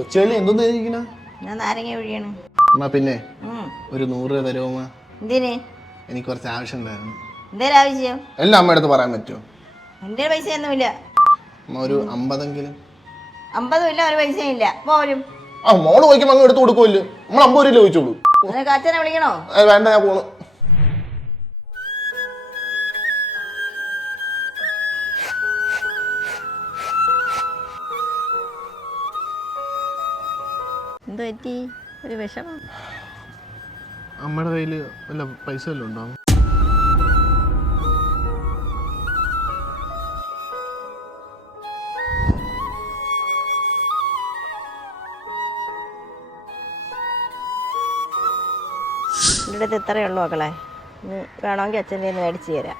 കൊച്ചുകളി എന്തോന്ന് ഇരിക്കണ? ഞാൻ നാരങ്ങ ഒഴിയാണ്. അമ്മ പിന്നെ ഒരു 100 രൂപ തരുമോ അമ്മ? എന്തിന്? എനിക്ക് കുറച്ച് ആവശ്യം ഉണ്ടായിരുന്നു. എന്തേലും ആവശ്യം? എല്ലാം അമ്മയുടെ അടുത്ത് പറയാൻ പറ്റുമോ? എൻ്റെ പൈസ ഒന്നുമില്ല. അമ്മ ഒരു 50 50 ഇല്ല, ഒരു പൈസയും ഇല്ല. പോലും ആ മോള് ചോദിക്കുമ്പോൾ അങ്ങ് എടുത്ത് കൊടുക്കുമല്ലോ. നമ്മൾ 50 രൂപ ചോദിച്ചോളൂ. നിനക്ക് അച്ഛനെ വിളിക്കണോ? വേണ്ട, ഞാൻ പോണു. എന്ത് പറ്റി? ഒരു വിഷമം? അമ്മയുടെ കയ്യിൽ വല്ല പൈസ വല്ലതും ഉണ്ടോ? എൻ്റെ അടുത്ത് ഇത്രയേ ഉള്ളൂ മക്കളെ. വേണമെങ്കിൽ അച്ഛൻ്റെ കയ്യിൽ നിന്ന് മേടിച്ച് തരാം.